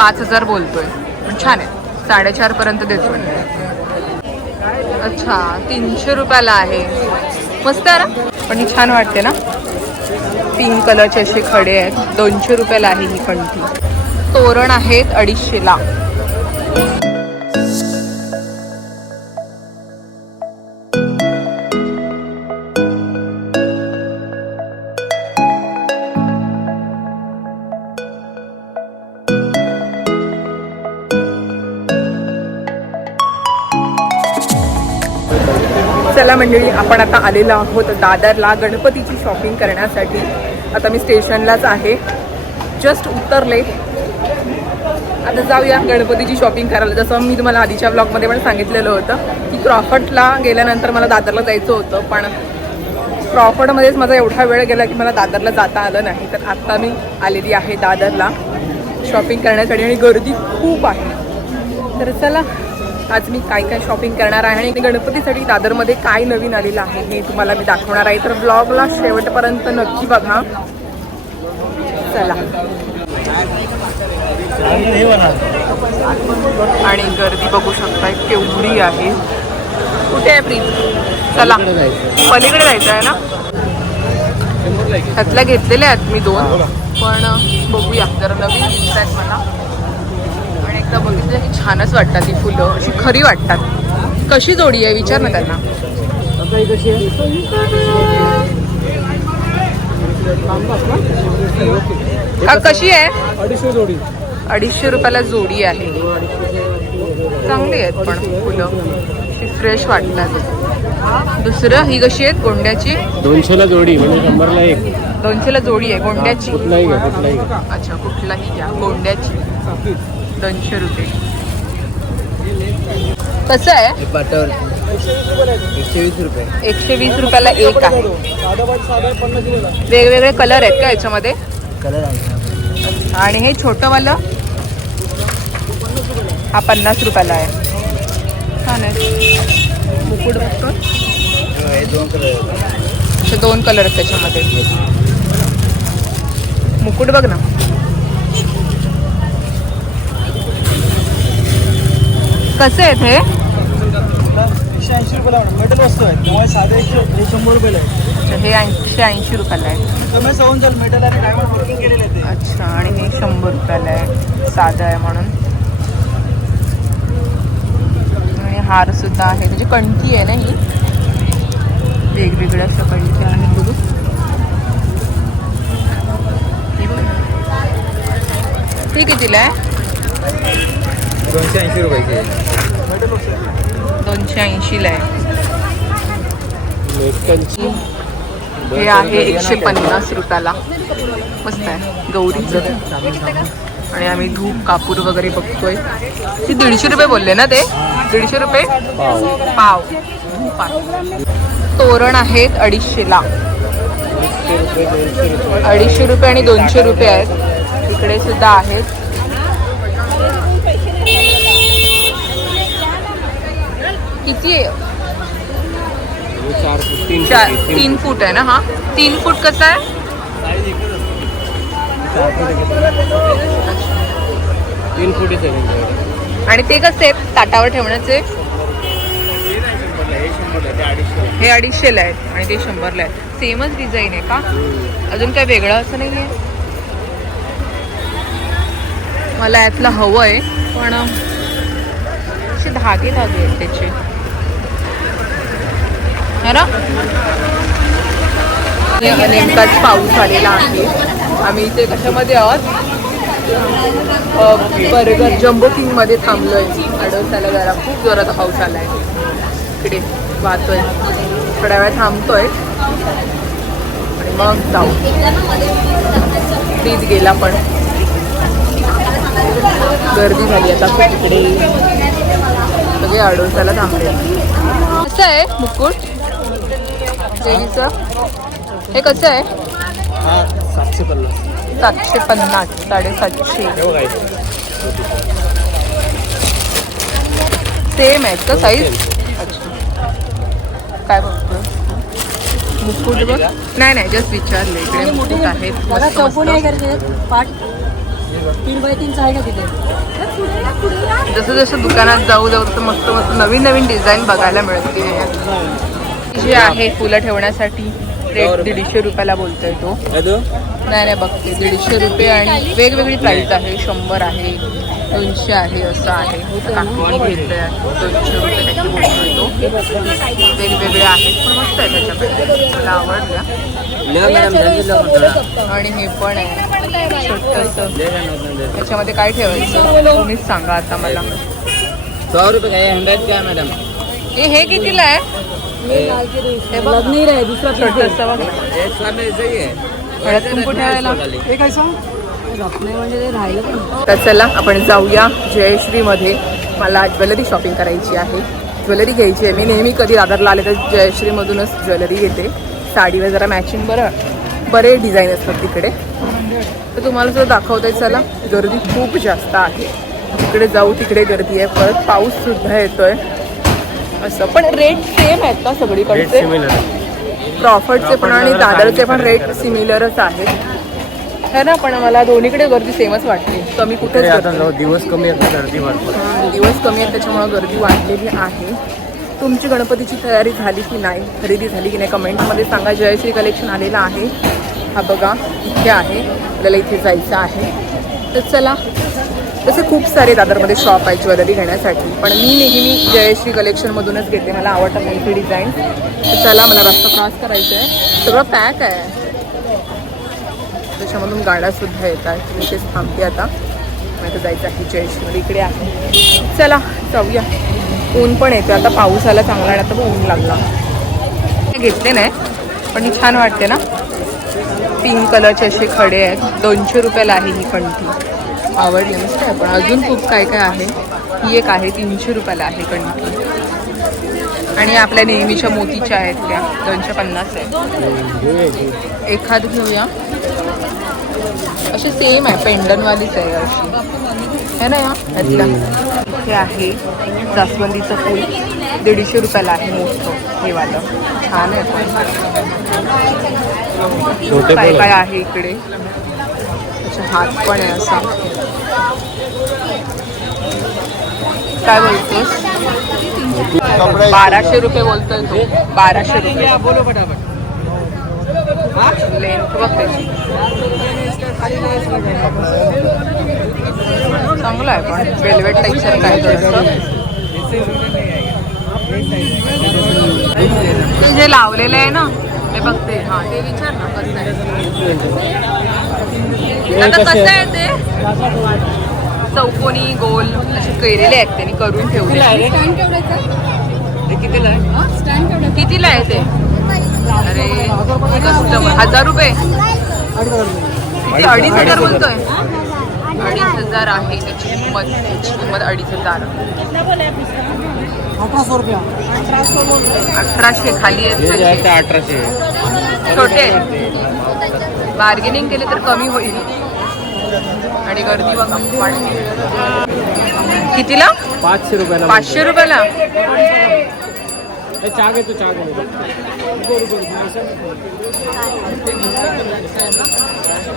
पाच हजार बोलतोय. पण छान आहे. साडेचार पर्यंत देतोय. अच्छा तीनशे रुपयाला आहे. मस्त आहे ना? पण ही छान वाटते ना? पिंक कलरचे असे खडे आहेत. दोनशे रुपयाला आहे ही कंठी. तोरण आहेत अडीचशेला. चला मंडळी आपण आता आलेलो आहोत दादरला गणपतीची शॉपिंग करण्यासाठी. आता मी स्टेशनलाच आहे. जस्ट उतरले. आता जाऊया गणपतीची शॉपिंग करायला. जसं मी तुम्हाला आधीच्या ब्लॉगमध्ये पण सांगितलेलं होतं की क्रॉफर्टला गेल्यानंतर मला दादरला जायचं होतं पण क्रॉफर्डमध्येच माझा एवढा वेळ गेला की मला दादरला जाता आलं नाही. तर आत्ता मी आलेली आहे दादरला शॉपिंग करण्यासाठी आणि गर्दी खूप आहे. तर चला आज मी काय काय शॉपिंग करणार आहे आणि गणपतीसाठी दादरमध्ये काय नवीन आलेलं आहे हे तुम्हाला मी दाखवणार आहे. तर ब्लॉगला शेवटपर्यंत नक्की बघा. चला. आणि गर्दी बघू शकताय केवढी आहे. कुठे आहे प्रीत? चला. पलीकडे जायचं आहे. ना? त्यातल्या घेतलेल्या आहेत मी दोन. पण बघूया जरा नवीन दिसत आहेत मला. एकदा बघितलं की छानच वाटतात ही फुलं. अशी खरी वाटतात. कशी जोडी आहे? विचार ना त्यांना. हा, कशी आहे? अडीचशे जोडी अडीचशे रुपयाला जोडी आहे. चांगली आहेत पण फुलं. फ्रेश वाटतात. दुसरं ही कशी आहेत गोंड्याची? दोनशेला जोडी म्हणजे शंभरला एक. दोनशेला जोडी आहे गोंड्याची. कुठलाही घ्या कुठलाही घ्या. अच्छा कुठलाही घ्या. गोंड्याची. दोनशे रुपये. कसं आहे? एकशे वीस रुपये. एकशे वीस रुपयाला एक आहे. वेगवेगळे कलर आहेत का याच्यामध्ये? कलर आहे. आणि हे छोटंवालं? हा पन्नास रुपयाला आहे. छान आहे. मुकुट बघतो हे दोन कलर असे दोन कलर आहेत त्याच्यामध्ये. मुकुट बघ ना. कसे आहेत हे एकशे ऐंशी रुपयाला मेटल वस्तू आहे. त्यामुळे साधे एकशे शंभर रुपयाला आहे. अच्छा हे ऐंशी ऐंशी रुपयाला आहे. कमी सवून जाईल मेटल आणि डायमंड वर्किंग केलेलं आहे ते. अच्छा आणि हे शंभर रुपयाला आहे. साधं आहे म्हणून. आणि हार सुद्धा आहे. म्हणजे कंठी आहे ना ही? वेगवेगळ्या अशा कंठी आहेत बघू. ही बघ. ही कितीला आहे? दोनशे ऐंशी रुपयाचे. दोनशे ऐंशीला आहे. हे आहे एकशे पन्नास रुपयाला. मस्त आहे. गौरीचं. आणि आम्ही धूप कापूर वगैरे बघतोय. ती दीडशे रुपये बोलले ना ते? दीडशे रुपये? पाव. तोरण आहेत अडीचशेला अडीचशे रुपये आणि दोनशे रुपये आहेत. इकडे सुद्धा आहेत. किती आहे? चार फूट तीन फूट, आहे ना हा? तीन फूट कसा आहे? तीन फूट. आणि ते कसे आहेत ताटावर ठेवण्याचे? हे अडीचशेला आहेत आणि ते शंभरला आहेत. सेमच डिझाईन आहे का? अजून काय वेगळं असं नाही आहे? मला यातलं हवं आहे पण असे धागे धागे आहेत त्याचे. है ना? नेमकाच पाऊस आलेला आहे. आम्ही इथे कशामध्ये आहोत? अ, बर्गर जम्बो किंगमध्ये थांबलोय. अडोसाला जरा खूप जोरात पाऊस आलाय. इकडे वाहतोय. थोड्या वेळ थांबतोय. आणि मग जाऊ. प्लीज गेला पण. गर्दी झाली आता खूप इकडे. सगळे अडोसाला थांबले. कसं आहे मुकुट. हे कसं आहे? हा सातशे पन्नास. सातशे पन्नास साडेसातशे. हे. सेम आहेत का साईज काय बघतो? मुकुट बघ. नाही नाही जस्ट विचारले. इकडे मुकुट आहेत मस्त मस्त. जसं जसं दुकानात जाऊ जाऊ तसं मस्त मस्त नवीन नवीन डिझाईन बघायला मिळते जी आहे फुलं ठेवण्यासाठी रेट दीडशे रुपयाला बोलतोय तो. नाही नाही बघते दीडशे रुपये आणि वेगवेगळी प्राइस आहे. शंभर आहे दोनशे आहे असं आहे. घेतलंय. दोनशे रुपये त्याची बोलतोय तो. वेगवेगळे आहेत पण मस्त आहे त्याच्याकडे मला आणि हे पण आहे. छोटंसं. त्याच्यामध्ये काय ठेवायचं? तुम्हीच सांगा आता मला. सौ रुपये का हंड्रेड का है मैडम? हे कितीला आहे? हे बघ. लग्न आहे. दुसरा म्हणजे ते राहिलं पण तर चला आपण जाऊया जयश्रीमध्ये. मला ज्वेलरी शॉपिंग करायची आहे. ज्वेलरी घ्यायची आहे. मी नेहमी कधी दादरला आले तर जयश्रीमधूनच ज्वेलरी घेते. साडीवर जरा मॅचिंग बरं. बरे डिझाईन असतात तिकडे. तर तुम्हाला जर दाखवते चला. गर्दी खूप जास्त आहे. तिकडे जाऊ तिकडे गर्दी आहे. परत पाऊस सुद्धा येतोय. असं. पण रेट सेम आहेत का सगळीकडचे? प्रॉफिटचे पण आणि दादरचे पण रेट सिमिलरच आहेत. है ना? पण मला दोन्हीकडे गर्दी सेमच वाटते. कमी कुठेच. दिवस कमी येतात गर्दी हम्म, दिवस कमी आहेत त्याच्यामुळे गर्दी वाढलेली आहे. तुमची गणपतीची तयारी झाली की नाही? खरेदी झाली की नाही? कमेंटमध्ये सांगा. जयश्री कलेक्शन आलेलं आहे. हा बघा इथे आहे. आपल्याला इथे जायचं आहे. तर चला तसे खूप सारे दादरमध्ये शॉप आहे ज्वेलरी घेण्यासाठी. पण मी नेहमी जयश्री कलेक्शनमधूनच घेते. मला आवडतात मोठी डिझाईन चला मला रस्ता क्रॉस करायचं आहे. सगळं पॅक आहे. त्याच्यामधून गाड्यासुद्धा येतात. विशेष थांबते आता. आता जायचं आहे जयश्री इकडे आहे. चला जाऊया. ऊन पण येते आता पाऊस आला चांगला आणि आता ऊन लागला. हे घेतले नाही पण ही छान वाटते ना. पिंक कलरचे असे खडे आहेत. दोनशे रुपयाला आहे ही कंठी. आवडली मस्त आहे पण अजून खूप काय काय आहे? ही एक आहे तीनशे रुपयाला आहे कंठी आणि आपल्या नेहमीच्या मोतीच्या आहेत त्या. दोनशे पन्नास आहे एखाद घेऊया. अशी सेम आहे. पेंडनवालीच आहे अशी. है ना या? यातला. इथे आहे जास्वंदीचं फूल. दीडशे रुपयाला आहे मोठं हे वालं. छान आहे पण. काय काय आहे. इकडे? हात पण आहे असा. काय बोलतोस? बाराशे रुपये बोलतोय तो. बाराशे रुपये. बोलो फटाफट लेंथ चांगलं आहे पण. वेलवेट थोडंसं ते जे लावलेलं आहे ना ते बघते. हा ते विचार ना. कसं आहे? आता कसं आहे ते? चौकोनी गोल असे केलेले आहेत त्यांनी करून ठेवले. कितीला आहे? कितीला आहे ते? अरे कस्टमर हजार रुपये. किती? अडीच हजार बोलतोय अडीच हजार आहे त्याची किंमत. त्याची किंमत अडीच हजार. रुपया. अठराशे खाली आहेत अठारह छोटे. बार्गेनिंग केले तर कमी होईल. आणि गर्दी बघा. कितीला? पाचशे रुपयाला पाचशे रुपयाला? चहा घेतो चहा घेतो.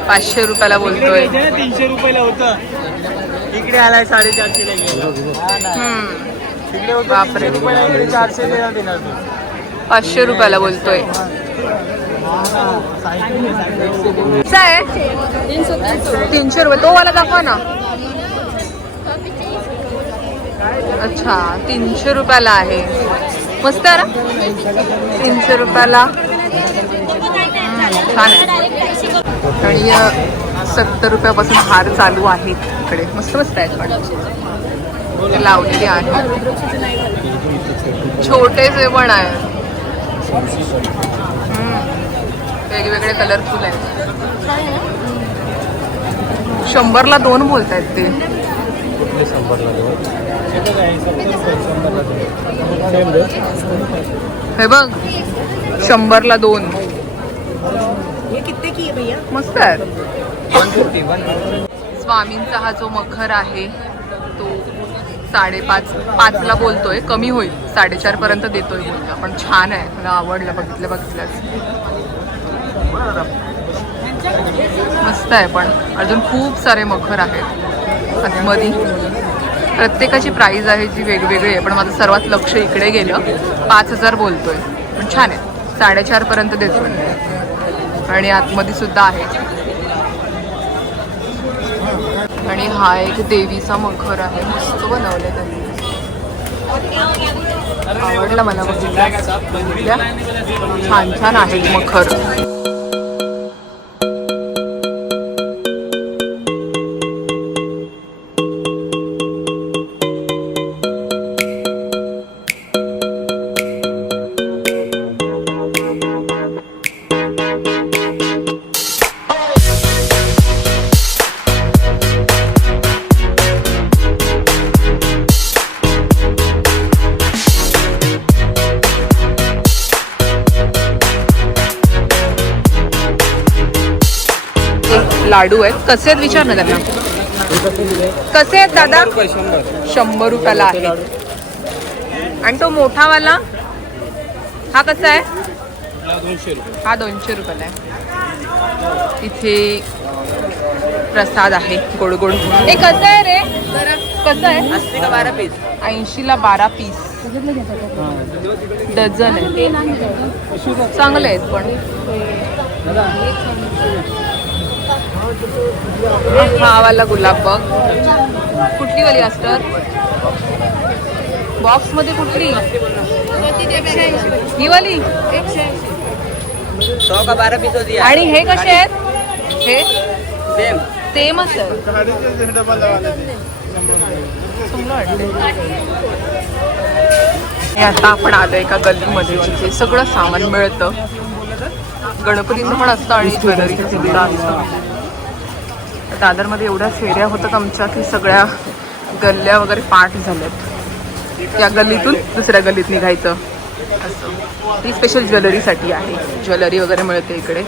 पाचशे रुपयाला बोलतोय. तीनशे रुपयाला होतं. इकडे आलाय साडेचारशे ला गेलो. हम्म. तिकडे होतं बापरे. तीनशे रुपयाला इकडे चारशे ला देणार तू. पाचशे रुपयाला बोलतोय. आहे तीनशे रुपये. तो वाला दाखवा ना. अच्छा तीनशे रुपयाला आहे. मस्त आहे ना? तीनशे रुपयाला. छान आहे. आणि सत्तर रुपयापासून हार चालू आहेत इकडे मस्त मस्त आहेत पण लावलेले आहे. छोटेसे पण आहे. वेगवेगळे कलरफुल आहेत. शंभरला दोन बोलत आहेत ते हे बघ शंभरला दोन. मस्त आहे स्वामींचा हा जो मखर आहे तो साडेपाच पाचला बोलतोय. कमी होईल. साडेचार पर्यंत देतोय बोलतो पण छान आहे. मला आवडलं बघितलं बघितलंच. मस्त आहे पण अजून खूप सारे मखर आहेत. आतमध्ये प्रत्येकाची प्राईज आहे जी वेगवेगळी आहे पण माझं सर्वात लक्ष इकडे गेलं. पाच हजार बोलतोय. पण छान आहे. साडेचार पर्यंत देतोय. आणि आतमध्ये सुद्धा आहे. आणि हा एक देवीचा मखर आहे. मस्त बनवले त्यांनी. आवडला मला छान छान आहेत मखर. लाडू आहेत. कसे आहेत विचार ना त्यांना? कसे आहेत दादा? शंभर रुपयाला आहे. आणि तो मोठावाला? हा कसा आहे? हा दोनशे रुपयाला आहे. इथे प्रसाद आहे गोड गोड. हे कसं आहे रे? कसं आहे? बारा पीस ऐंशीला बारा पीस डझन आहे. चांगले आहेत पण. हा वाला गुलाब बघ. कुठली वाली अस्टर बॉक्समध्ये कुठली? ही वाली? सौ का बारा पीस होती आणि हे कसे आहेत? हे? सेम. सेमच आहे. हे आता आपण आलो एका गल्लीमध्ये जिथे सगळं सामान मिळतं. गणपतीचं पण असतं आणि ज्वेलरीचं सुद्धा असतं. दादरमध्ये एवढ्या फेऱ्या होतात आमच्या की सगळ्या गल्ल्या वगैरे पाठ झाल्यात. त्या गल्लीतून दुसऱ्या गल्लीत निघायचं. असं. ती स्पेशल ज्वेलरीसाठी आहे. ज्वेलरी वगैरे मिळते इकडे.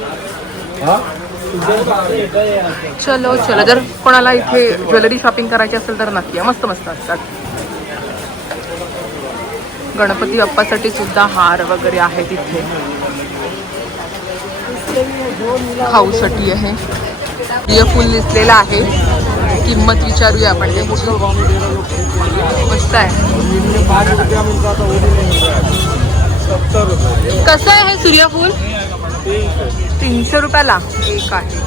चलो चलो. जर कोणाला इथे ज्वेलरी शॉपिंग करायची असेल तर नक्की. या. मस्त मस्त असतात. गणपती बाप्पासाठी सुद्धा हार वगैरे आहे तिथे खाऊसाठी आहे. फुल दिसलेलं आहे. किंमत विचारूया आपण मस्त आहे. कसं आहे हे सूर्यफूल तीनशे रुपयाला. एक आहे.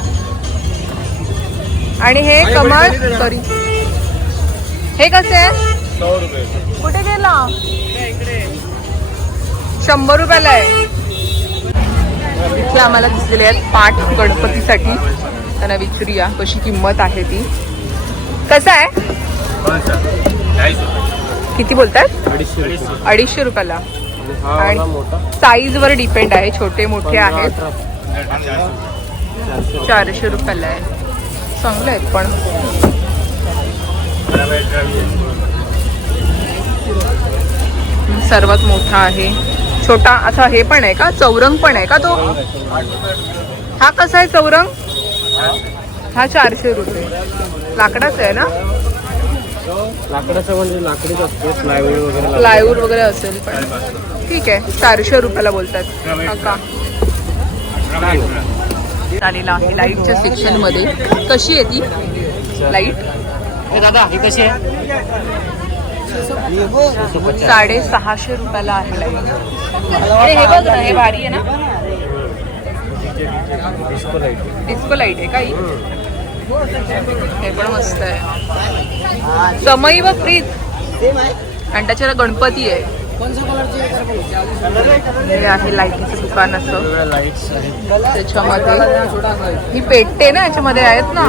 आणि हे कमळ सॉरी हे कसे आहे? कुठे गेला? शंभर रुपयाला आहे. इथे आम्हाला दिसलेले आहेत पाठ गणपतीसाठी. त्यांना विचारूया कशी किंमत आहे ती. कसं आहे? किती बोलतात? अडीचशे रुपये अडीचशे रुपयाला. आणि- साईज वर डिपेंड आहे छोटे मोठे आहेत. चारशे चारशे रुपयाला आहे. चांगले आहेत पण. सर्वात मोठा आहे. छोटा असा हे पण आहे का? चौरंग पण आहे का तो? हा कसा आहे चौरंग? हा चारशे रुपये. लाकडाचा आहे ना? लाकडाचं म्हणजे लाकडीच असते प्लायवूड वगैरे. प्लायवूड वगैरे असेल पण. ठीक आहे चारशे रुपयाला बोलतात. काका आलेला आहे लाईटच्या सेक्शनमध्ये. कशी आहे ती? लाइट? दादा ही कशी आहे? साडे सहाशे रुपयाला आहे लाइट. हे बघ ना हे भारी आहे ना. डिस्को लाइट डिस्को लाइट आहे काही हे? पण मस्त आहे. समई व फ्रीज आणि त्याच्यावर गणपती आहे. हे आहे लाईटीचं दुकान असं. लाईट्स त्याच्यामध्ये. ही पेटते ना याच्यामध्ये आहेत ना.